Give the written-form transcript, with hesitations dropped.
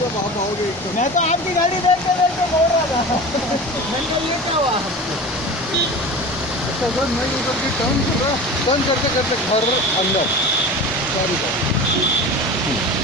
जब आप आओगे एकदम मैं तो आपकी गाड़ी देखते देखते बोल रहा था मैंने कहा ये क्या हुआ अच्छा सर मैं उधर की टर्न कर रहा टर्न करते करते घर अंदर सॉरी सर